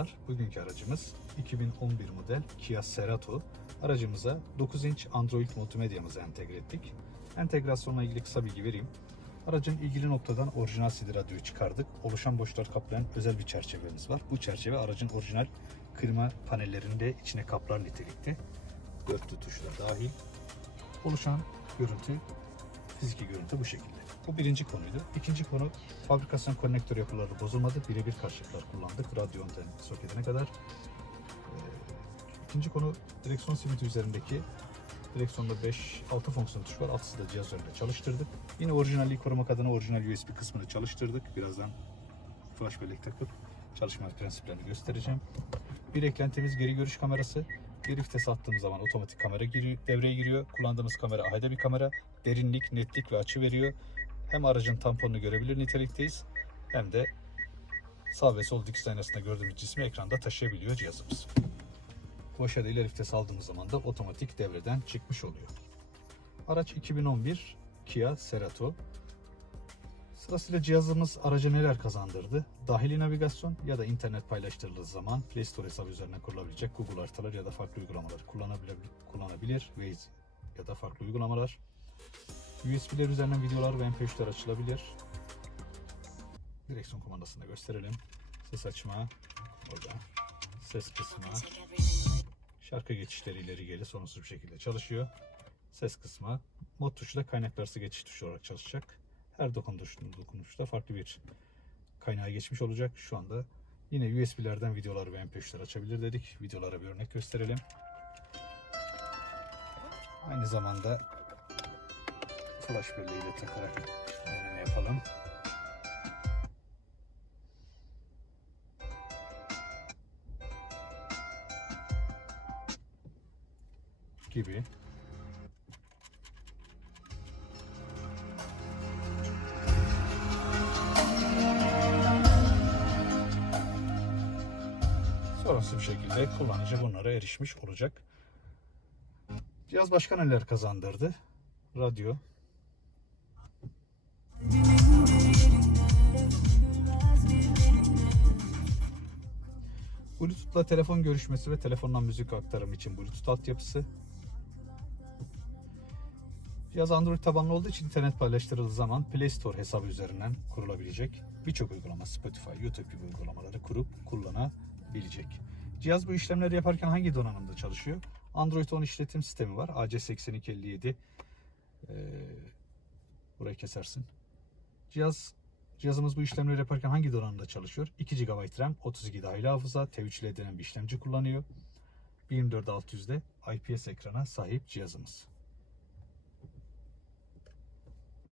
Merhabalar. Bugünkü aracımız 2011 model Kia Cerato. Aracımıza 9 inç Android multimedyamızı entegre ettik. Entegrasyonla ilgili kısa bilgi vereyim. Aracın ilgili noktadan orijinal CD radyoyu çıkardık. Oluşan boşlukları kaplayan özel bir çerçevemiz var. Bu çerçeve aracın orijinal klima panellerini de içine kaplar nitelikte. Dörtlü tuşlar dahil. Oluşan görüntü, fiziki görüntü bu şekilde. Bu birinci konuydu. İkinci konu fabrikasyon konnektör yapıları bozulmadı. Birebir karşılıklar kullandık. Radyo anten soketine kadar. Ee, İkinci konu direksiyon simiti üzerindeki direksiyonda 5-6 fonksiyon tuş var. Altısı da cihaz üzerinde çalıştırdık. Yine orijinalliği korumak adına orijinal USB kısmını çalıştırdık. Birazdan flash bellek takıp çalışma prensiplerini göstereceğim. Bir eklentimiz geri görüş kamerası. Geri vites attığımız zaman otomatik kamera giriyor, devreye giriyor. Kullandığımız kamera ayda bir kamera. Derinlik, netlik ve açı veriyor. Hem aracın tamponunu görebilir nitelikteyiz hem de sağ ve sol dikiz aynasında gördüğümüz cismi ekranda taşıyabiliyor cihazımız. Bu aşağıda ileri vites aldığımız zaman da otomatik devreden çıkmış oluyor. Araç 2011 Kia Cerato. Sırasıyla cihazımız araca neler kazandırdı? Dahili navigasyon ya da internet paylaştırıldığı zaman Play Store hesabı üzerinden kurulabilecek Google haritalar ya da farklı uygulamaları kullanabilir, kullanabilir Waze ya da farklı uygulamalar. USB'ler üzerinden videolar ve MP3'ler açılabilir. Direksiyon kumandasını da gösterelim. Ses açma orada. Ses kısmı. Şarkı geçişleri ileri geri sorunsuz bir şekilde çalışıyor. Ses kısmı. Mod tuşu da kaynak arası geçiş tuşu olarak çalışacak. Her dokunuş, dokunuşta farklı bir kaynağa geçmiş olacak. Şu anda yine USB'lerden videolar ve MP3'ler açabilir dedik. Videolara bir örnek gösterelim. Aynı zamanda belleği de takarak deneme yapalım. Gibi. Sorunsuz bir şekilde kullanıcı bunlara erişmiş olacak. Cihaz başka neler kazandırdı? Radyo, Bluetooth'la telefon görüşmesi ve telefondan müzik aktarımı için Bluetooth altyapısı. Cihaz Android tabanlı olduğu için internet paylaştırıldığı zaman Play Store hesabı üzerinden kurulabilecek. Birçok uygulama Spotify, YouTube gibi uygulamaları kurup kullanabilecek. Cihaz bu işlemleri yaparken hangi donanımda çalışıyor? Android 10 işletim sistemi var. AC8257 ee, burayı kesersin. Cihaz Cihazımız bu işlemleri yaparken hangi donanımda çalışıyor? 2 GB RAM, 32 dahili hafıza, T3 LED denen bir işlemci kullanıyor. 24600'de IPS ekrana sahip cihazımız.